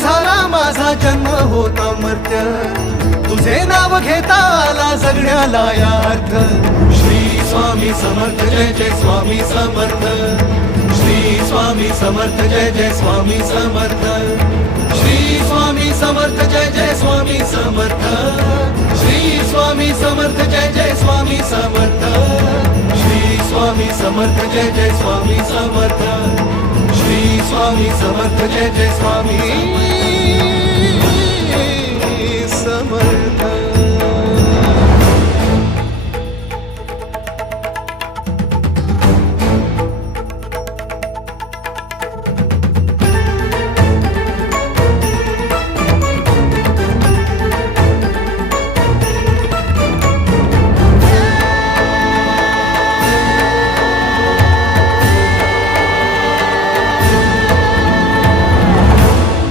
झाला माझा जन्म होता मर्त्य, तुझे नाव घेता आला जगण्याला या अर्थ. श्री स्वामी समर्थ जय जय स्वामी समर्थ, श्री स्वामी समर्थ जय जय स्वामी समर्थ, श्री स्वामी समर्थ जय जय स्वामी समर्थ, श्री स्वामी समर्थ जय जय स्वामी समर्थ, श्री स्वामी समर्थ जय जय स्वामी समर्थ, श्री स्वामी समर्थ जय जय स्वामी.